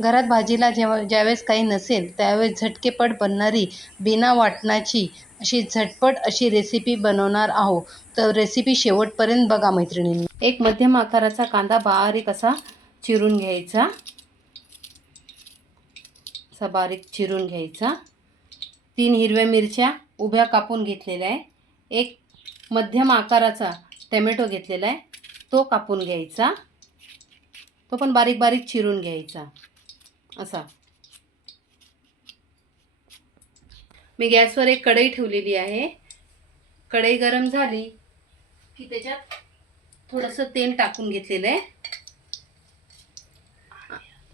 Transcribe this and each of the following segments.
घरात भाजीला जेव्हा ज्यावेळेस काही नसेल त्यावेळेस झटकेपट बनणारी बिना वाटणाची अशी झटपट अशी रेसिपी बनवणार आहो तर रेसिपी शेवटपर्यंत बघा मैत्रिणींनी. एक मध्यम आकाराचा कांदा बारीक असा चिरून घ्यायचा. असा बारीक चिरून घ्यायचा. तीन हिरव्या मिरच्या उभ्या कापून घेतलेल्या आहे. एक मध्यम आकाराचा टमॅटो घेतलेला आहे. तो कापून घ्यायचा. तो पण बारीक बारीक चिरून घ्यायचा. असा. मी गॅसवर एक कढई ठेवलेली आहे. कढई गरम झाली की त्याच्यात थोडंसं तेल टाकून घेतलेलं आहे.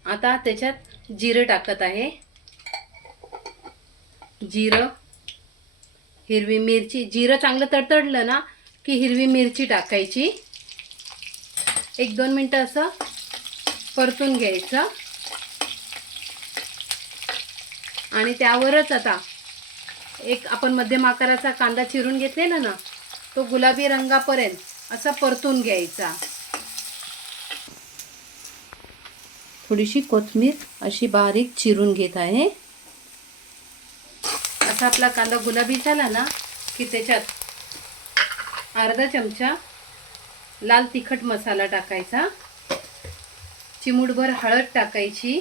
आता त्याच्यात जिरं टाकत आहे. जिरं हिरवी मिरची. जिरं चांगलं तडतडलं ना की हिरवी मिरची टाकायची. एक दोन मिनटं असं परतून घ्यायचं. आणि त्यावरच आता एक आपण मध्यम आकाराचा कांदा चिरून घेतलेला ना तो गुलाबी रंगापर्यंत असा परतून घ्यायचा. थोडीशी कोथमीर अशी बारीक चिरून घेत आहे. असा आपला कांदा गुलाबी झाला ना की त्याच्यात अर्धा चमचा लाल तिखट मसाला टाकायचा. चिमूटभर हळद टाकायची.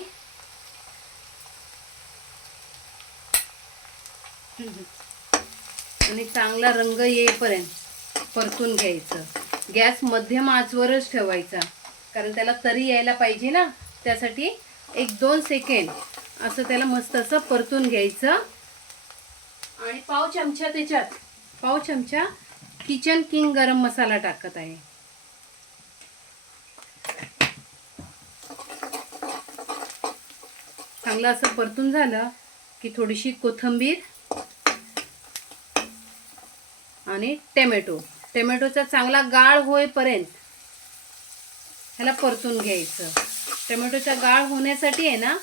आणि चांगला रंग येईपर्यंत परतून घ्यायचं. गॅस मध्यम आचवरच ठेवायचा. कारण त्याला तरी यायला पाहिजे ना. त्यासाठी एक दोन सेकंड असं त्याला मस्त असं परतून घ्यायचं. आणि पाव चमचा त्याच्यात. पाव चमचा किचन किंग गरम मसाला टाकत आहे. चांगलं असं परतून झालं की थोडीशी कोथिंबीर आणि टमॅटो. टमॅटोचा चांगला गाळ होईपर्यंत ह्याला परतून घ्यायचं. टमॅटोचा गाळ होण्यासाठी आहे ना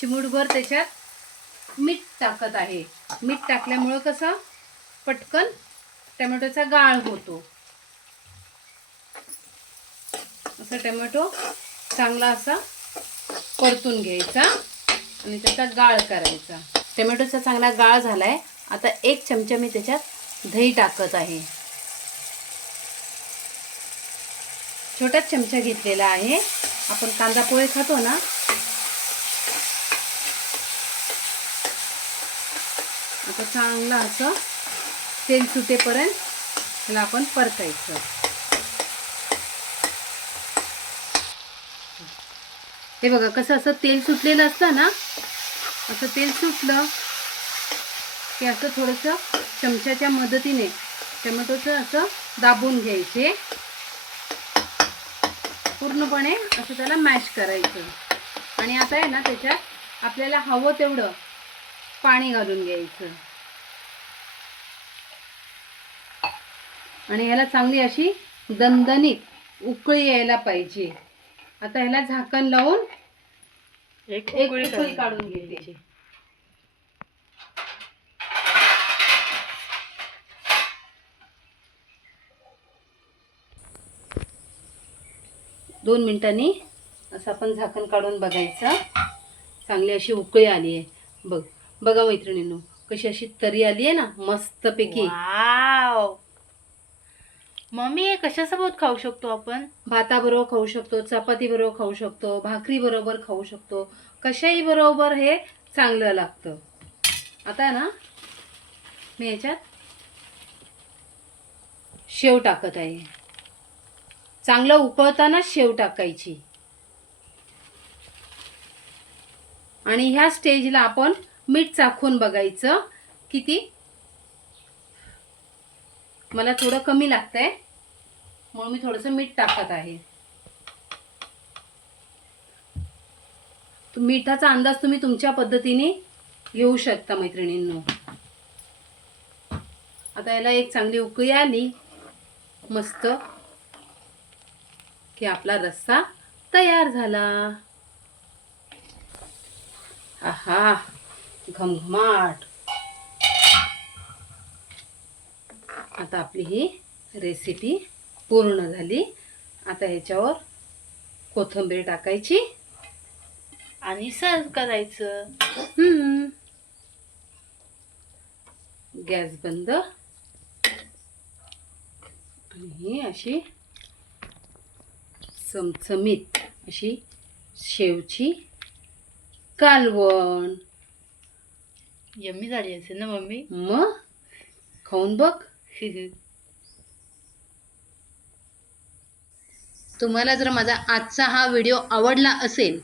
चिमूटभर त्याच्यात मीठ टाकत आहे. मीठ टाकल्यामुळं कसं पटकन टमॅटोचा गाळ होतो. असं टमॅटो चांगला असा परतून घ्यायचा आणि त्याचा गाळ करायचा. टमॅटोचा चांगला गाळ झाला आहे आता एक चमचा मी त्याच्यात दही टाकत आहे. छोटाच चमचा घेतलेला आहे. आपण कांदा पोहे खातो ना? आता चांगलं असं तेल सुटेपर्यंत त्याला आपण परतायचं. हे बघा कसं असं तेल सुटलेलं असतं ना? असं तेल सुटलं की असं थोडंसं चमच्याच्या मदतीने टमॅटोचं असं दाबून घ्यायचे. पूर्णपणे असं त्याला मॅश करायचं. आणि आता आहे ना त्याच्यात आपल्याला हवं तेवढं पाणी घालून घ्यायचं. आणि ह्याला चांगली अशी दणदणीत उकळी यायला पाहिजे. आता ह्याला झाकण लावून एक एक उकळी काढून घ्यायची. दोन मिनिटांनी असं आपण झाकण काढून बघायचं. चांगली अशी उकळी आली आहे. बघ बघा मैत्रिणींनो कशी अशी तरी आली आहे ना मस्तपैकी. वाव! मम्मी हे कशासोबत खाऊ शकतो आपण? भाताबरोबर खाऊ शकतो चपाती बरोबर खाऊ शकतो भाकरी बरोबर खाऊ शकतो. कशाही बरोबर हे चांगलं लागतं. आता ना मी याच्यात शेव टाकत आहे. चांगलं उकळताना शेव टाकायची. आणि ह्या स्टेजला आपण मीठ चाखून बघायचं. किती? मला थोडं कमी लागतंय. म्हणून मी थोडंसं मीठ टाकत आहे. मिठाचा अंदाज तुम्ही तुमच्या पद्धतीने घेऊ शकता मैत्रिणींनो. आता याला एक चांगली उकळी आली. मस्त. की आपला रस्सा तयार झाला. आहा घमघमाट. आता आपली ही रेसिपी पूर्ण झाली. आता ह्याच्यावर कोथिंबीर टाकायची आणि सर्व करायचं. हम्म. गॅस बंद. आणि ही अशी चमचमीत अशी शेवची कालवण. यम्मी झाली असेल ना मम्मी? मग खाऊन बघ. तुम्हाला जर माझा आजचा हा व्हिडिओ आवडला असेल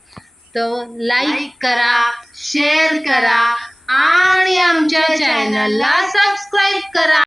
तर लाईक करा शेअर करा आणि आमच्या चॅनलला सबस्क्राईब करा.